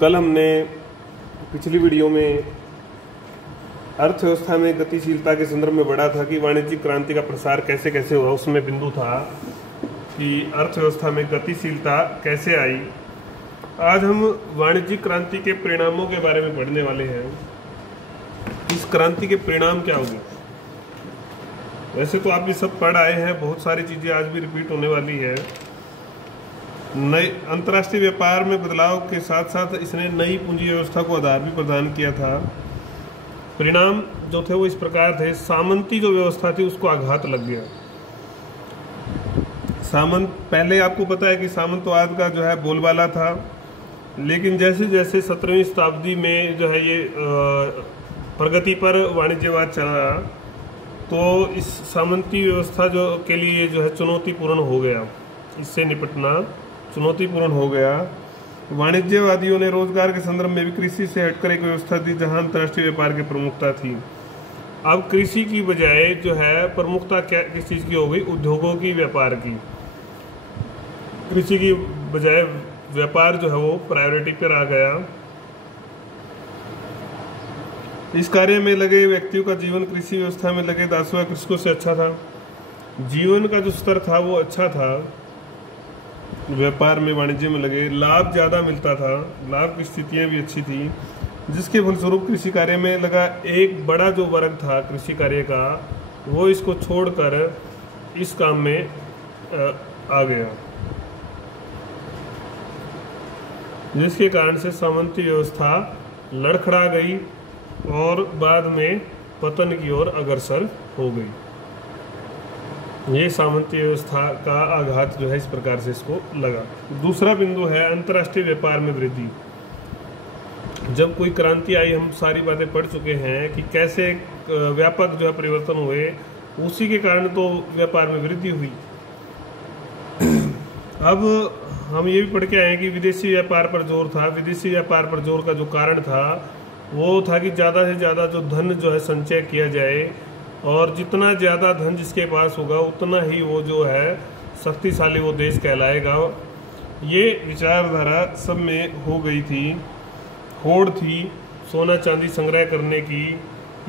कल हमने पिछली वीडियो में अर्थव्यवस्था में गतिशीलता के संदर्भ में बढ़ा था कि वाणिज्यिक क्रांति का प्रसार कैसे कैसे हुआ। उसमें बिंदु था कि अर्थव्यवस्था में गतिशीलता कैसे आई। आज हम वाणिज्यिक क्रांति के परिणामों के बारे में पढ़ने वाले हैं। इस क्रांति के परिणाम क्या होंगे। वैसे तो आप ये सब पढ़ आए हैं, बहुत सारी चीज़ें आज भी रिपीट होने वाली है। नए अंतर्राष्ट्रीय व्यापार में बदलाव के साथ साथ इसने नई पूंजी व्यवस्था को आधार भी प्रदान किया था। परिणाम जो थे वो इस प्रकार थे। सामंती जो व्यवस्था थी उसको आघात लग गया। पहले आपको पता है कि सामंतवाद का जो है बोलबाला था, लेकिन जैसे जैसे 17वीं शताब्दी में जो है ये प्रगति पर वाणिज्यवाद चला, तो इस सामंती व्यवस्था जो के लिए जो है चुनौतीपूर्ण हो गया। इससे निपटना चुनौतीपूर्ण हो गया। वाणिज्यवादियों ने रोजगार के संदर्भ में भी कृषि से हटकर एक व्यवस्था दी जहां अंतर्राष्ट्रीय व्यापार की प्रमुखता थी। अब कृषि की बजाय जो है प्रमुखता क्या किस चीज़ की हो गई? उद्योगों की, व्यापार की। कृषि की बजाय व्यापार जो है वो प्रायोरिटी पर आ गया। इस कार्य में लगे व्यक्तियों का जीवन कृषि व्यवस्था में लगे दासों कृषकों से अच्छा था। जीवन का जो स्तर था वो अच्छा था। व्यापार में, वाणिज्य में लगे, लाभ ज़्यादा मिलता था, लाभ की स्थितियाँ भी अच्छी थी, जिसके फलस्वरूप कृषि कार्य में लगा एक बड़ा जो वर्ग था कृषि कार्य का, वो इसको छोड़कर इस काम में आ गया, जिसके कारण से सामंती व्यवस्था लड़खड़ा गई और बाद में पतन की ओर अग्रसर हो गई। ये सामंती व्यवस्था का आघात जो है इस प्रकार से इसको लगा। दूसरा बिंदु है अंतर्राष्ट्रीय व्यापार में वृद्धि। जब कोई क्रांति आई, हम सारी बातें पढ़ चुके हैं कि कैसे व्यापक जो है परिवर्तन हुए, उसी के कारण तो व्यापार में वृद्धि हुई। अब हम ये भी पढ़ के आए कि विदेशी व्यापार पर जोर था। विदेशी व्यापार पर जोर का जो कारण था वो था कि ज़्यादा से ज़्यादा जो धन जो है संचय किया जाए, और जितना ज़्यादा धन जिसके पास होगा उतना ही वो जो है शक्तिशाली वो देश कहलाएगा। ये विचारधारा सब में हो गई थी। होड़ थी सोना चांदी संग्रह करने की,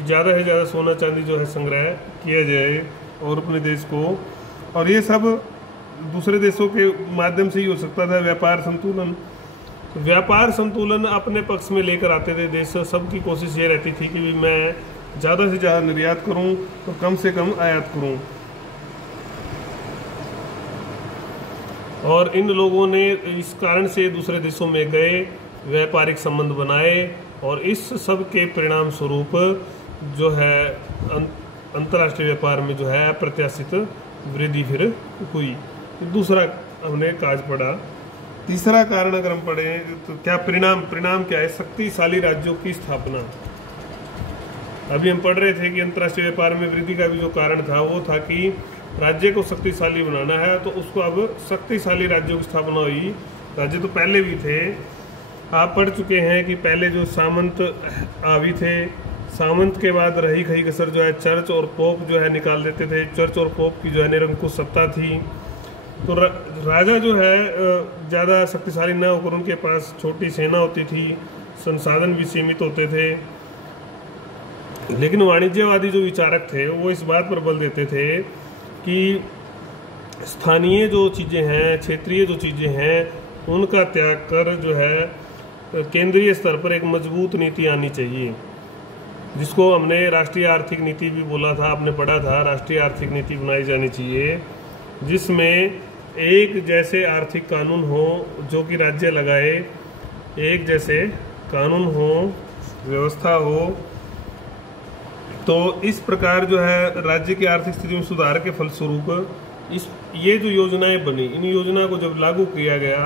ज़्यादा से ज़्यादा सोना चांदी जो है संग्रह किया जाए और अपने देश को, और ये सब दूसरे देशों के माध्यम से ही हो सकता था। व्यापार संतुलन अपने पक्ष में लेकर आते थे देश। सबकी कोशिश ये रहती थी कि मैं ज़्यादा से ज़्यादा निर्यात करूं और कम से कम आयात करूं। और इन लोगों ने इस कारण से दूसरे देशों में गए, व्यापारिक संबंध बनाए, और इस सब के परिणाम स्वरूप जो है अंतर्राष्ट्रीय व्यापार में जो है अप्रत्याशित वृद्धि फिर हुई। दूसरा हमने काज पढ़ा। तीसरा कारण अगर हम पढ़ें तो क्या परिणाम क्या है? शक्तिशाली राज्यों की स्थापना। अभी हम पढ़ रहे थे कि अंतर्राष्ट्रीय व्यापार में वृद्धि का भी जो कारण था वो था कि राज्य को शक्तिशाली बनाना है, तो उसको अब शक्तिशाली राज्यों की स्थापना हुई। राज्य तो पहले भी थे, आप पढ़ चुके हैं कि पहले जो सामंत आवी थे, सामंत के बाद रही खई कसर जो है चर्च और पोप जो है निकाल देते थे। चर्च और पोप की जो है निरंकुश सत्ता थी। तो राजा जो है ज़्यादा शक्तिशाली न होकर उनके पास छोटी सेना होती थी, संसाधन भी सीमित होते थे। लेकिन वाणिज्यवादी जो विचारक थे वो इस बात पर बल देते थे कि स्थानीय जो चीज़ें हैं, क्षेत्रीय जो चीज़ें हैं, उनका त्याग कर जो है केंद्रीय स्तर पर एक मजबूत नीति आनी चाहिए, जिसको हमने राष्ट्रीय आर्थिक नीति भी बोला था, आपने पढ़ा था। राष्ट्रीय आर्थिक नीति बनाई जानी चाहिए जिसमें एक जैसे आर्थिक कानून हो जो कि राज्य लगाए, एक जैसे कानून हो, व्यवस्था हो। तो इस प्रकार जो है राज्य की आर्थिक स्थिति में सुधार के फलस्वरूप ये जो योजनाएं बनी, इन योजना को जब लागू किया गया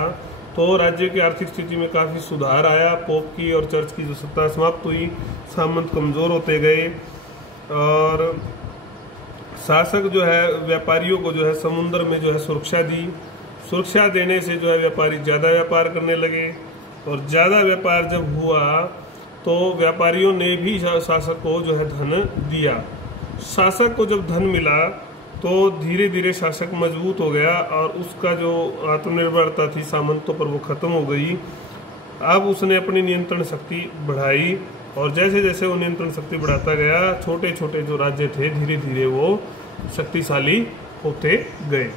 तो राज्य की आर्थिक स्थिति में काफ़ी सुधार आया। पोप की और चर्च की जो सत्ता समाप्त हुई, सामंत कमज़ोर होते गए, और शासक जो है व्यापारियों को जो है समुद्र में जो है सुरक्षा दी। सुरक्षा देने से जो है व्यापारी ज़्यादा व्यापार करने लगे, और ज़्यादा व्यापार जब हुआ तो व्यापारियों ने भी शासक को जो है धन दिया। शासक को जब धन मिला तो धीरे धीरे शासक मजबूत हो गया और उसका जो आत्मनिर्भरता थी सामंतों पर वो खत्म हो गई अब उसने अपनी नियंत्रण शक्ति बढ़ाई और जैसे जैसे वो नियंत्रण शक्ति बढ़ाता गया, छोटे छोटे जो राज्य थे धीरे धीरे वो शक्तिशाली होते गए।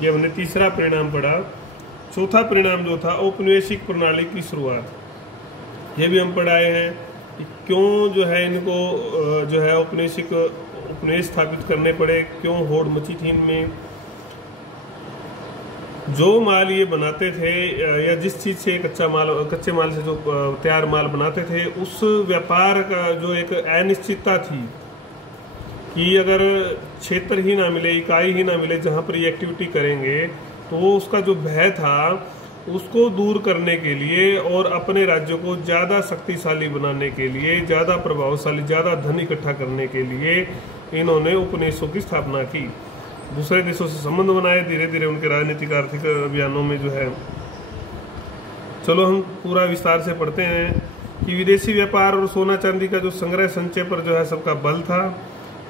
ये हमने तीसरा परिणाम पढ़ा। चौथा परिणाम जो था औपनिवेशिक प्रणाली की शुरुआत, ये भी हम पढ़ाए हैं कि क्यों जो है इनको जो है उपनिवेश स्थापित करने पड़े, क्यों होड़ मची थी इनमें। जो माल ये बनाते थे या जिस चीज़ से कच्चे माल से जो तैयार माल बनाते थे, उस व्यापार का जो एक अनिश्चितता थी कि अगर क्षेत्र ही ना मिले, इकाई ही ना मिले जहाँ पर ये एक्टिविटी करेंगे, तो वो उसका जो भय था उसको दूर करने के लिए और अपने राज्य को ज़्यादा शक्तिशाली बनाने के लिए, ज़्यादा प्रभावशाली, ज़्यादा धन इकट्ठा करने के लिए इन्होंने उपनिवेशों की स्थापना की। दूसरे देशों से संबंध बनाए, धीरे धीरे उनके राजनीतिक आर्थिक अभियानों में जो है। चलो हम पूरा विस्तार से पढ़ते हैं कि विदेशी व्यापार और सोना चांदी का जो संग्रह संचय पर जो है सबका बल था।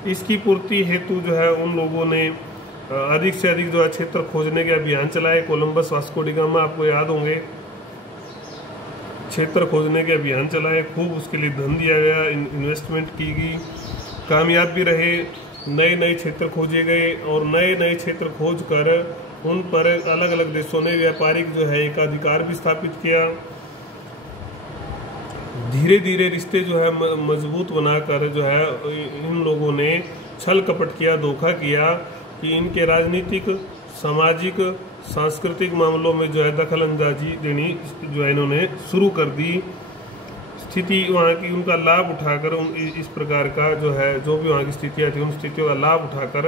इसकी पूर्ति हेतु जो है उन लोगों ने अधिक से अधिक जो है क्षेत्र खोजने के अभियान चलाए। कोलंबस, वास्को डी गामा आपको याद होंगे, क्षेत्र खोजने के अभियान चलाए, खूब उसके लिए धन दिया गया, इन्वेस्टमेंट की गई, कामयाब भी रहे। नए नए क्षेत्र खोजे गए और नए नए क्षेत्र खोज कर उन पर अलग अलग देशों ने व्यापारिक जो है एकाधिकार भी स्थापित किया। धीरे धीरे रिश्ते जो है मजबूत बनाकर जो है इन लोगों ने छल कपट किया, धोखा किया कि इनके राजनीतिक, सामाजिक, सांस्कृतिक मामलों में जो है दखल अंदाजी देनी जो है इन्होंने शुरू कर दी। स्थिति वहाँ की उनका लाभ उठाकर इस प्रकार का जो है जो भी वहाँ की स्थितियाँ थी उन स्थितियों का लाभ उठाकर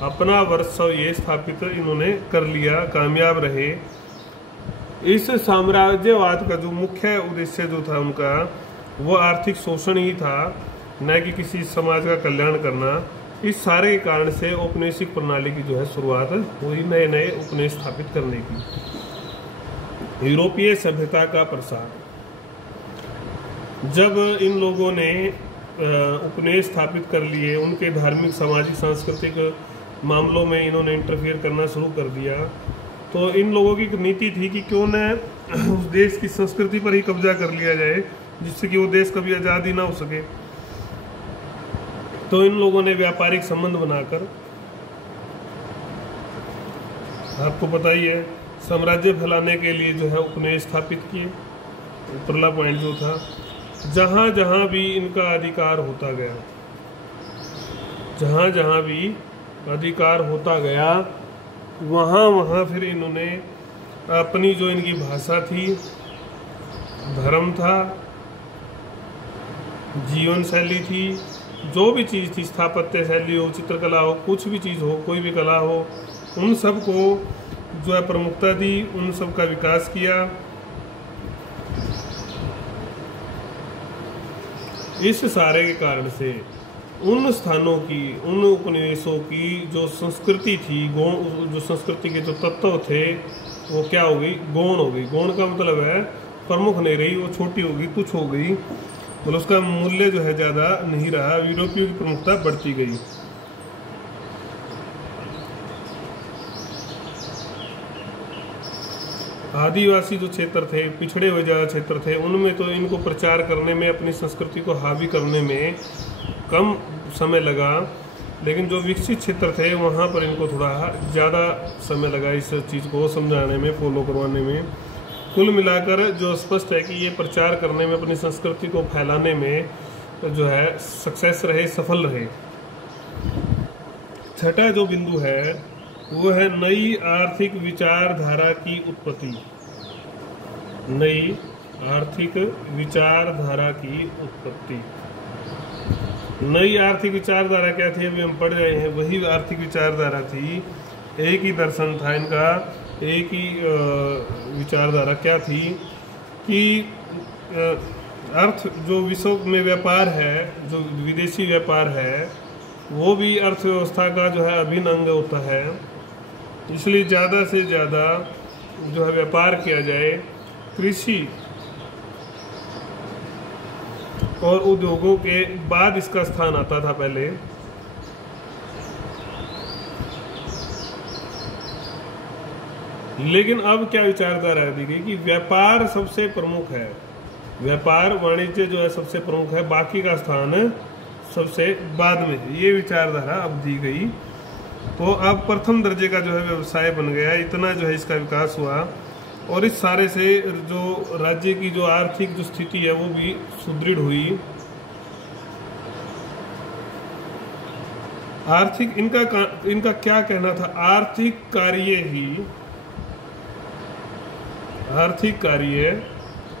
अपना वर्चस्व ये स्थापित इन्होंने कर लिया, कामयाब रहे। इस साम्राज्यवाद का जो मुख्य उद्देश्य जो था उनका, वो आर्थिक शोषण ही था, न कि किसी समाज का कल्याण करना। इस सारे कारण से औपनिवेशिक प्रणाली की जो है शुरुआत हुई, नए नए उपनिवेश स्थापित करने की। यूरोपीय सभ्यता का प्रसार, जब इन लोगों ने उपनिवेश स्थापित कर लिए, उनके धार्मिक, सामाजिक, सांस्कृतिक मामलों में इन्होंने इंटरफेयर करना शुरू कर दिया, तो इन लोगों की नीति थी कि क्यों न उस देश की संस्कृति पर ही कब्जा कर लिया जाए, जिससे कि वो देश कभी आज़ाद ही ना हो सके। तो इन लोगों ने व्यापारिक संबंध बनाकर, आपको पता ही है, साम्राज्य फैलाने के लिए जो है उपनिवेश स्थापित किए। ऊपरला पॉइंट जो था, जहाँ जहाँ भी इनका अधिकार होता गया, जहाँ जहाँ भी अधिकार होता गया, वहाँ वहाँ फिर इन्होंने अपनी जो इनकी भाषा थी, धर्म था, जीवन शैली थी, जो भी चीज़ थी, स्थापत्य शैली हो, चित्रकला हो, कुछ भी चीज़ हो, कोई भी कला हो, उन सब को जो है प्रमुखता दी, उन सब का विकास किया। इस सारे के कारण से उन स्थानों की, उन उपनिवेशों की जो संस्कृति थी, जो संस्कृति के जो तत्व थे, वो क्या हो गई? गौण हो गई। गौण का मतलब है प्रमुख नहीं रही, वो छोटी हो गई, तुच्छ हो गई, मतलब उसका मूल्य जो है ज़्यादा नहीं रहा। यूरोपियों की प्रमुखता बढ़ती गई। आदिवासी जो क्षेत्र थे, पिछड़े हुए ज़्यादा क्षेत्र थे, उनमें तो इनको प्रचार करने में, अपनी संस्कृति को हावी करने में कम समय लगा, लेकिन जो विकसित क्षेत्र थे वहाँ पर इनको थोड़ा ज़्यादा समय लगा इस चीज़ को समझाने में, फॉलो करवाने में। कुल मिलाकर जो स्पष्ट है कि ये प्रचार करने में, अपनी संस्कृति को फैलाने में जो है सक्सेस रहे, सफल रहे। छठा जो बिंदु है वो है नई आर्थिक विचारधारा की उत्पत्ति। नई आर्थिक विचारधारा की उत्पत्ति। नई आर्थिक विचारधारा क्या थी? अभी हम पढ़ रहे हैं, वही आर्थिक विचारधारा थी। एक ही दर्शन था इनका, एक ही विचारधारा क्या थी कि अर्थ जो विश्व में व्यापार है, जो विदेशी व्यापार है, वो भी अर्थव्यवस्था का जो है अभिन्न अंग होता है। इसलिए ज़्यादा से ज़्यादा जो है व्यापार किया जाए। कृषि और उद्योगों के बाद इसका स्थान आता था पहले। लेकिन अब क्या विचारधारा दी गई कि व्यापार सबसे प्रमुख है, व्यापार वाणिज्य जो है सबसे प्रमुख है, बाकी का स्थान सबसे बाद में है। ये विचारधारा अब दी गई। तो अब प्रथम दर्जे का जो है व्यवसाय बन गया, इतना जो है इसका विकास हुआ, और इस सारे से जो राज्य की जो आर्थिक जो स्थिति है वो भी सुदृढ़ हुई। आर्थिक इनका क्या कहना था, आर्थिक कार्य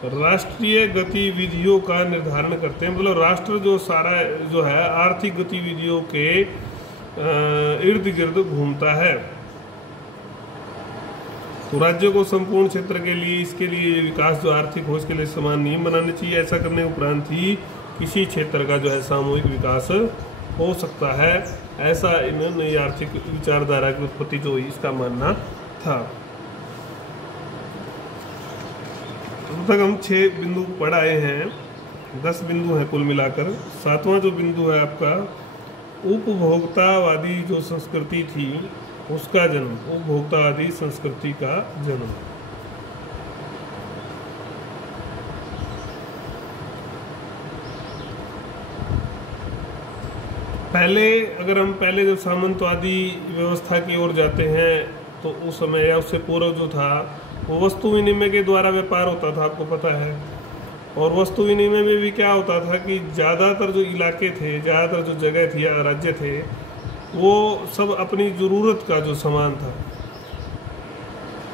राष्ट्रीय गतिविधियों का निर्धारण करते हैं। मतलब राष्ट्र जो सारा जो है आर्थिक गतिविधियों के इर्द गिर्द घूमता है। तो राज्य को संपूर्ण क्षेत्र के लिए, इसके लिए विकास जो आर्थिक हो इसके लिए समान नियम बनाने चाहिए। ऐसा करने के उपरांत ही किसी क्षेत्र का जो है सामूहिक विकास हो सकता है। ऐसा इन्होंने आर्थिक विचारधारा की उत्पत्ति जो हुई इसका मानना था। अब तक हम 6 बिंदु पढ़ आए हैं, 10 बिंदु हैं कुल मिलाकर। 7वां जो बिंदु है आपका उपभोक्तावादी जो संस्कृति थी उसका जन्म, उपभोक्तावादी संस्कृति का जन्म। अगर हम पहले जब सामंतवादी व्यवस्था की ओर जाते हैं तो उस समय या उससे पूर्व जो था वो वस्तु विनिमय के द्वारा व्यापार होता था, आपको पता है। और वस्तु विनिमय में भी क्या होता था कि ज़्यादातर जो इलाके थे, ज़्यादातर जो जगह थी या राज्य थे, वो सब अपनी ज़रूरत का जो सामान था,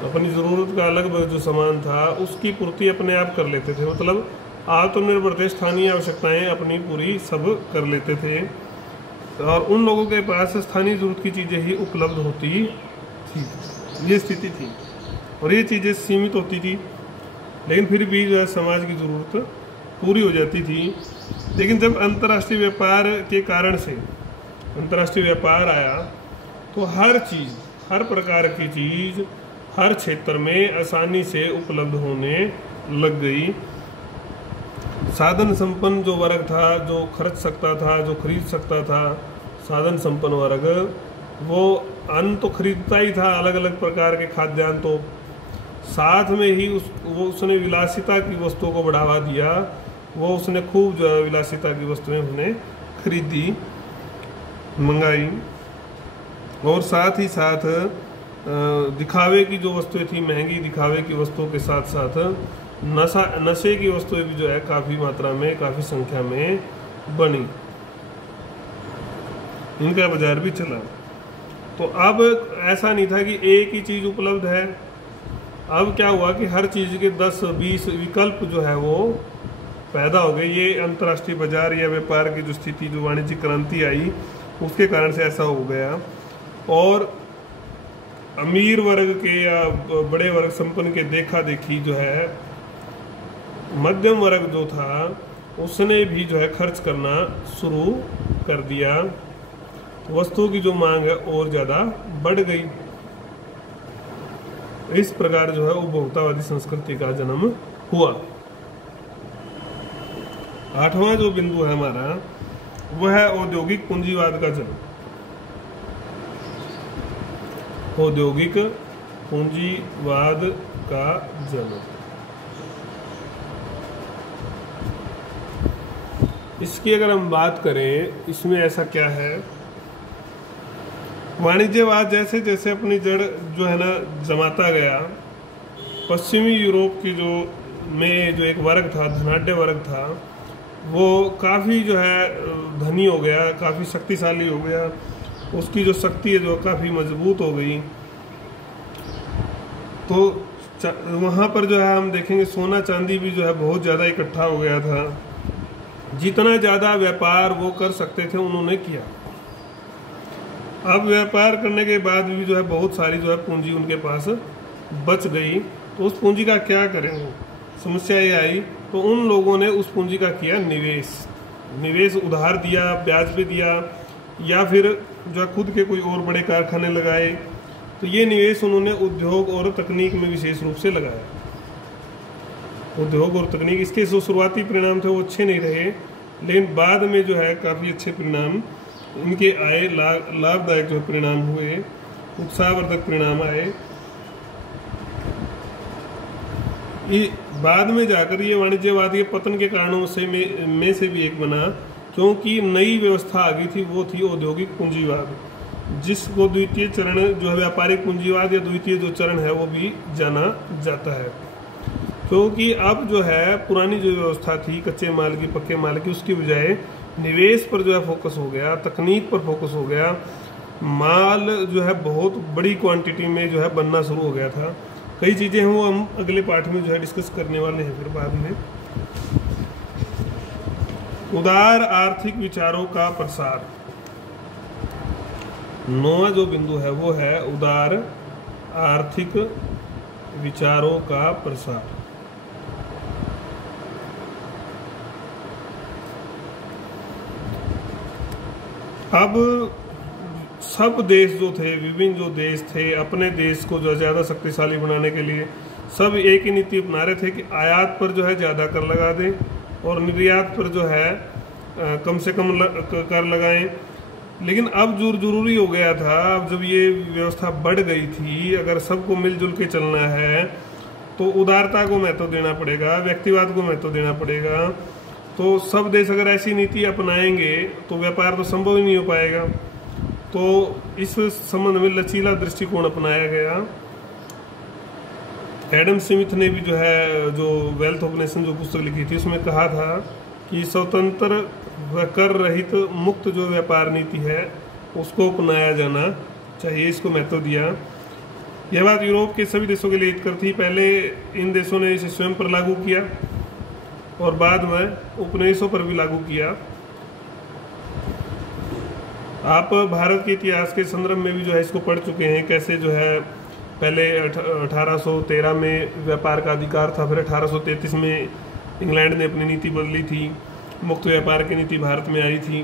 अपनी ज़रूरत का अलग जो सामान था उसकी पूर्ति अपने आप कर लेते थे। मतलब आत्मनिर्भर थे, स्थानीय आवश्यकताएं अपनी पूरी सब कर लेते थे, और उन लोगों के पास स्थानीय जरूरत की चीज़ें ही उपलब्ध होती थी। ये स्थिति थी और ये चीज़ें सीमित होती थी, लेकिन फिर भी जो है समाज की ज़रूरत पूरी हो जाती थी। लेकिन जब अंतर्राष्ट्रीय व्यापार के कारण से अंतर्राष्ट्रीय व्यापार आया तो हर चीज़, हर प्रकार की चीज़ हर क्षेत्र में आसानी से उपलब्ध होने लग गई। साधन संपन्न जो वर्ग था, जो खर्च सकता था, जो खरीद सकता था, साधन संपन्न वर्ग वो अन्न तो खरीदता ही था, अलग अलग प्रकार के खाद्यान्न, तो साथ में ही उसने विलासिता की वस्तुओं को बढ़ावा दिया। वो उसने खूब जो विलासिता की वस्तुएं उसने खरीदी, मंगाई, और साथ ही साथ दिखावे की जो वस्तुएं थी, महंगी दिखावे की वस्तुओं के साथ साथ नशे की वस्तुएं भी जो है काफ़ी मात्रा में, काफ़ी संख्या में बनी, इनका बाजार भी चला। तो अब ऐसा नहीं था कि एक ही चीज़ उपलब्ध है। अब क्या हुआ कि हर चीज़ के 10-20 विकल्प जो है वो पैदा हो गए। ये अंतर्राष्ट्रीय बाजार या व्यापार की जो स्थिति, जो वाणिज्यिक क्रांति आई, उसके कारण से ऐसा हो गया। और अमीर वर्ग के या बड़े वर्ग, संपन्न के देखा देखी जो है मध्यम वर्ग जो था उसने भी जो है खर्च करना शुरू कर दिया। वस्तुओं की जो मांग है और ज़्यादा बढ़ गई। इस प्रकार जो है उपभोक्तावादी संस्कृति का जन्म हुआ। 8वां जो बिंदु है हमारा वह है औद्योगिक पूंजीवाद का जन्म। औद्योगिक पूंजीवाद का जन्म। इसकी अगर हम बात करें, इसमें ऐसा क्या है, वाणिज्यवाद जैसे जैसे अपनी जड़ जो है ना जमाता गया, पश्चिमी यूरोप की जो में जो एक वर्ग था, धनाढ्य वर्ग था, वो काफ़ी जो है धनी हो गया, काफ़ी शक्तिशाली हो गया। उसकी जो शक्ति है जो काफ़ी मजबूत हो गई। तो वहाँ पर जो है हम देखेंगे सोना चांदी भी जो है बहुत ज़्यादा इकट्ठा हो गया था। जितना ज़्यादा व्यापार वो कर सकते थे उन्होंने किया। अब व्यापार करने के बाद भी जो है बहुत सारी जो है पूंजी उनके पास बच गई। तो उस पूंजी का क्या करें, समस्या ये आई। तो उन लोगों ने उस पूंजी का किया निवेश उधार दिया, ब्याज पे दिया, या फिर जो है खुद के कोई और बड़े कारखाने लगाए। तो ये निवेश उन्होंने उद्योग और तकनीक में विशेष रूप से लगाया। उद्योग और तकनीक, इसके जो शुरुआती परिणाम थे वो अच्छे नहीं रहे, लेकिन बाद में जो है काफ़ी अच्छे परिणाम इनके आए, लाभदायक जो परिणाम हुए, उत्साहवर्धक परिणाम आए। बाद में जाकर ये वाणिज्यवाद के पतन के कारणों में से भी एक बना, क्योंकि नई व्यवस्था आ गई थी, वो थी औद्योगिक पूंजीवाद, जिसको द्वितीय चरण जो है व्यापारिक पूंजीवाद या द्वितीय जो चरण है वो भी जाना जाता है। क्योंकि अब जो है पुरानी जो व्यवस्था थी कच्चे माल की, पक्के माल की, उसकी बजाय निवेश पर जो है फोकस हो गया, तकनीक पर फोकस हो गया, माल जो है बहुत बड़ी क्वांटिटी में जो है बनना शुरू हो गया था। कई चीज़ें हैं वो हम अगले पाठ में जो है डिस्कस करने वाले हैं फिर बाद में। उदार आर्थिक विचारों का प्रसार, 9वां जो बिंदु है वो है उदार आर्थिक विचारों का प्रसार। अब सब देश जो थे, विभिन्न जो देश थे, अपने देश को जो ज़्यादा शक्तिशाली बनाने के लिए सब एक ही नीति अपना रहे थे कि आयात पर जो है ज़्यादा कर लगा दें और निर्यात पर जो है कम से कम कर लगाएं। लेकिन अब जरूरी हो गया था, अब जब ये व्यवस्था बढ़ गई थी, अगर सबको मिलजुल के चलना है तो उदारता को महत्व देना पड़ेगा, व्यक्तिवाद को महत्व देना पड़ेगा। तो सब देश अगर ऐसी नीति अपनाएंगे तो व्यापार तो संभव ही नहीं हो पाएगा। तो इस संबंध में लचीला दृष्टिकोण अपनाया गया। एडम स्मिथ ने भी जो है जो वेल्थ ऑफ नेशन जो पुस्तक लिखी थी उसमें कहा था कि स्वतंत्र व कर रहित मुक्त जो व्यापार नीति है उसको अपनाया जाना चाहिए, इसको महत्व दिया। यह बात यूरोप के सभी देशों के लिए हितकर थी। पहले इन देशों ने इसे स्वयं पर लागू किया और बाद में उपनिवेशों पर भी लागू किया। आप भारत के इतिहास के संदर्भ में भी जो है इसको पढ़ चुके हैं, कैसे जो है पहले 1813 में व्यापार का अधिकार था, फिर 1833 में इंग्लैंड ने अपनी नीति बदली थी, मुक्त व्यापार की नीति भारत में आई थी।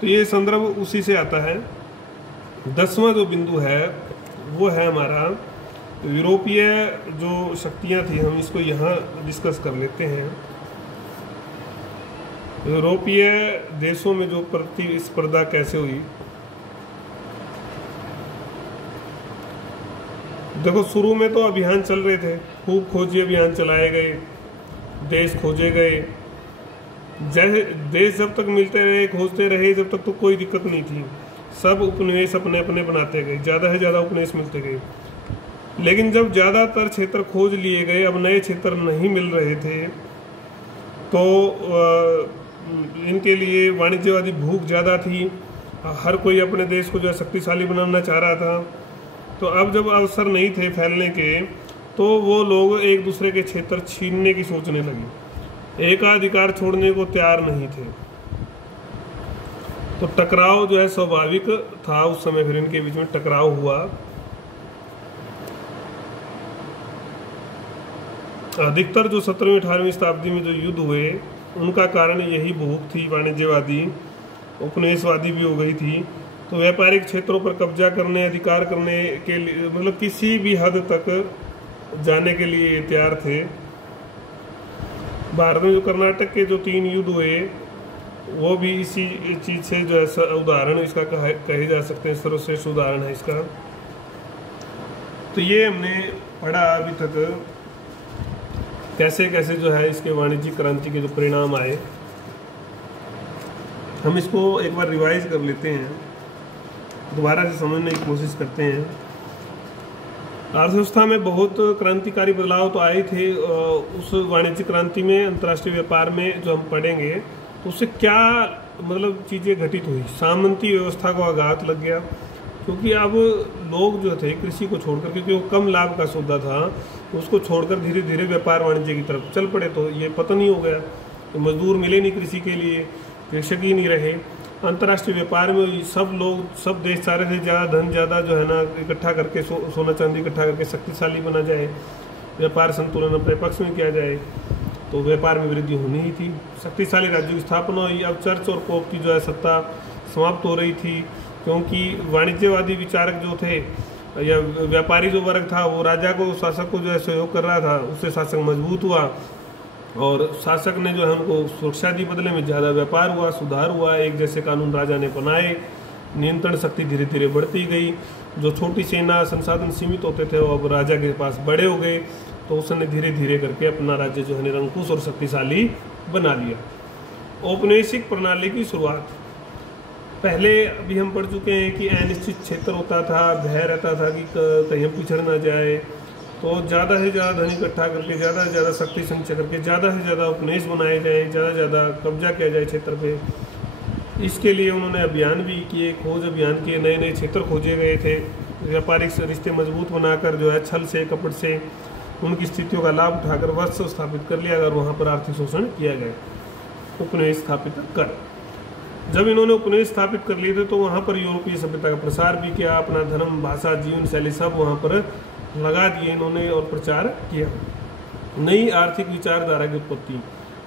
तो ये संदर्भ उसी से आता है। 10वां जो बिंदु है वो है हमारा यूरोपीय जो शक्तियां थी, हम इसको यहाँ डिस्कस कर लेते हैं। यूरोपीय देशों में जो प्रतिस्पर्धा कैसे हुई। देखो शुरू में तो अभियान चल रहे थे, खूब खोजी अभियान चलाए गए, देश खोजे गए। जैसे देश जब तक मिलते रहे, खोजते रहे, जब तक तो कोई दिक्कत नहीं थी। सब उपनिवेश अपने अपने बनाते गए, ज़्यादा से ज़्यादा उपनिवेश मिलते गए। लेकिन जब ज़्यादातर क्षेत्र खोज लिए गए, अब नए क्षेत्र नहीं मिल रहे थे, तो इनके लिए वाणिज्यवादी भूख ज़्यादा थी। हर कोई अपने देश को जो है शक्तिशाली बनाना चाह रहा था। तो अब जब अवसर नहीं थे फैलने के, तो वो लोग एक दूसरे के क्षेत्र छीनने की सोचने लगे, एकाधिकार छोड़ने को तैयार नहीं थे। तो टकराव जो है स्वाभाविक था उस समय, फिर इनके बीच में टकराव हुआ। अधिकतर जो 17वीं 18वीं शताब्दी में जो युद्ध हुए उनका कारण यही भूख थी, वाणिज्यवादी उपनिवेशवादी भी हो गई थी। तो व्यापारिक क्षेत्रों पर कब्जा करने, अधिकार करने के लिए, मतलब किसी भी हद तक जाने के लिए तैयार थे। भारत में जो कर्नाटक के जो 3 युद्ध हुए वो भी इसी चीज़ से जो है उदाहरण इसका कहे जा सकते हैं, सर्वश्रेष्ठ उदाहरण है इसका। तो ये हमने पढ़ा अभी तक कैसे कैसे जो है इसके वाणिज्यिक क्रांति के जो परिणाम आए। हम इसको एक बार रिवाइज कर लेते हैं, दोबारा से समझने की कोशिश करते हैं। अर्थव्यवस्था में बहुत क्रांतिकारी बदलाव तो आए थे। उस वाणिज्यिक क्रांति में, अंतर्राष्ट्रीय व्यापार में जो हम पढ़ेंगे तो उससे क्या मतलब चीज़ें घटित हुई। सामंती व्यवस्था को आघात लग गया, क्योंकि अब लोग जो थे कृषि को छोड़कर, क्योंकि वो कम लाभ का सौदा था, उसको छोड़कर धीरे धीरे व्यापार वाणिज्य की तरफ चल पड़े। तो ये पतन ही हो गया। तो मजदूर मिले नहीं कृषि के लिए, कृषक ही नहीं रहे। अंतर्राष्ट्रीय व्यापार में सब लोग, सब देश सारे से ज़्यादा धन ज़्यादा जो है ना इकट्ठा करके सोना चांदी इकट्ठा करके शक्तिशाली बना जाए, व्यापार संतुलन अपने पक्ष में किया जाए, तो व्यापार में वृद्धि होनी ही थी। शक्तिशाली राज्यों की स्थापना हुई। अब चर्च और पोप की जो है सत्ता समाप्त हो रही थी, क्योंकि वाणिज्यवादी विचारक जो थे या व्यापारी जो वर्ग था वो राजा को, शासक को जो है सहयोग कर रहा था, उससे शासक मजबूत हुआ और शासक ने जो है उनको सुरक्षा दी, बदले में ज़्यादा व्यापार हुआ, सुधार हुआ, एक जैसे कानून राजा ने बनाए, नियंत्रण शक्ति धीरे धीरे बढ़ती गई। जो छोटी सेना संसाधन सीमित होते थे वो अब राजा के पास बड़े हो गए। तो उसने धीरे धीरे करके अपना राज्य जो है निरंकुश और शक्तिशाली बना लिया। औपनिवेशिक प्रणाली की शुरुआत, पहले अभी हम पढ़ चुके हैं कि अनिश्चित क्षेत्र होता था, भय रहता था कि कहीं हम पिछड़ ना जाए, तो ज़्यादा से ज़्यादा धन इकट्ठा करके, ज़्यादा से ज़्यादा शक्ति संचय करके, ज़्यादा से ज़्यादा उपनिवेश बनाए जाए, ज़्यादा से ज़्यादा कब्जा किया जाए क्षेत्र पे। इसके लिए उन्होंने अभियान भी किए, खोज अभियान किए, नए नए क्षेत्र खोजे गए थे, व्यापारिक रिश्ते मजबूत बनाकर जो है छल से कपट से उनकी स्थितियों का लाभ उठाकर वत्स स्थापित कर लिया अगर वहाँ पर आर्थिक शोषण किया गया, उपनिवेश स्थापित कर। जब इन्होंने उपनिवेश स्थापित कर लिए थे तो वहाँ पर यूरोपीय सभ्यता का प्रसार भी किया, अपना धर्म, भाषा, जीवन शैली सब वहाँ पर लगा दिए इन्होंने और प्रचार किया। नई आर्थिक विचारधारा की उत्पत्ति,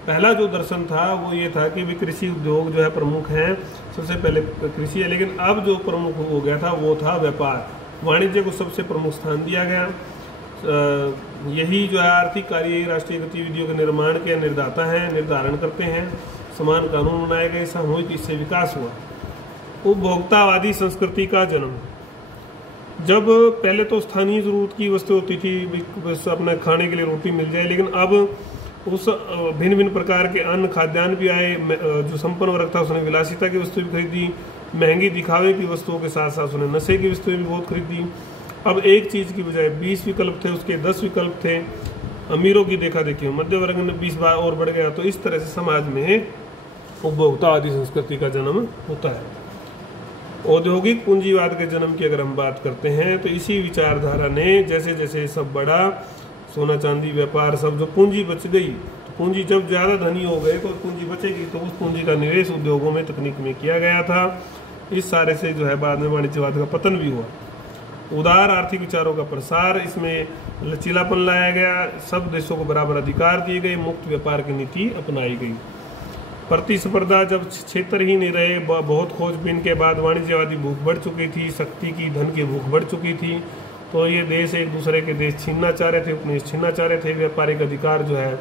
पहला जो दर्शन था वो ये था कि भी कृषि उद्योग जो है प्रमुख हैं, सबसे पहले कृषि है, लेकिन अब जो प्रमुख हो गया था वो था व्यापार, वाणिज्य को सबसे प्रमुख स्थान दिया गया। यही जो है आर्थिक कार्य राष्ट्रीय गतिविधियों के निर्माण के निर्दाता हैं, निर्धारण करते हैं। समान कानून बनाए गए, सामूहिक इससे विकास हुआ। उपभोक्तावादी संस्कृति का जन्म, जब पहले तो स्थानीय जरूरत की वस्तु होती थी, बस अपने खाने के लिए रोटी मिल जाए, लेकिन अब उस भिन्न भिन्न प्रकार के अन्न खाद्यान्न भी आए। जो संपन्न वर्ग था उसने विलासिता की वस्तु भी खरीदी, महंगी दिखावे की वस्तुओं के साथ साथ उसने नशे की वस्तुएं भी बहुत खरीदी। अब एक चीज़ की बजाय 20 विकल्प थे, उसके 10 विकल्प थे। अमीरों की देखा देखी, मध्य वर्ग में 20 बार और बढ़ गया। तो इस तरह से समाज में उपभोक्तावादी संस्कृति का जन्म होता है। औद्योगिक पूंजीवाद के जन्म की अगर हम बात करते हैं तो इसी विचारधारा ने जैसे जैसे सब बढ़ा, सोना चांदी व्यापार सब, जो पूंजी बच गई, तो पूंजी जब ज़्यादा धनी हो गए तो पूंजी बचेगी, तो उस पूंजी का निवेश उद्योगों में, तकनीक में किया गया था। इस सारे से जो है बाद में वाणिज्यवाद का पतन भी हुआ। उदार आर्थिक विचारों का प्रसार, इसमें लचीलापन लाया गया, सब देशों को बराबर अधिकार दिए गए, मुक्त व्यापार की नीति अपनाई गई। प्रतिस्पर्धा, जब क्षेत्र ही नहीं रहे, बहुत खोजबीन के बाद वाणिज्यवादी भूख बढ़ चुकी थी, शक्ति की, धन की भूख बढ़ चुकी थी, तो ये देश एक दूसरे के देश छीनना चाह रहे थे, उपनिवेश छीनना चाह रहे थे, व्यापारिक अधिकार जो है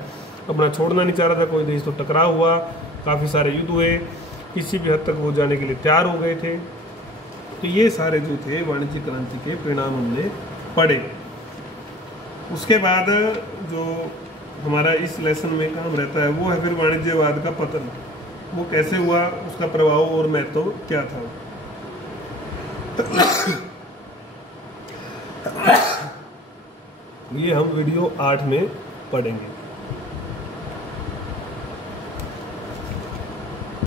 अपना छोड़ना नहीं चाह रहा था कोई देश। तो टकराव हुआ, काफ़ी सारे युद्ध हुए, किसी भी हद तक वो जाने के लिए तैयार हो गए थे। तो ये सारे जो थे वाणिज्य क्रांति के परिणाम हमने पढ़े। उसके बाद जो हमारा इस लेसन में काम रहता है वो है फिर वाणिज्यवाद का पतन। वो कैसे हुआ, उसका प्रभाव और महत्व क्या था। ये हम वीडियो 8 में पढ़ेंगे।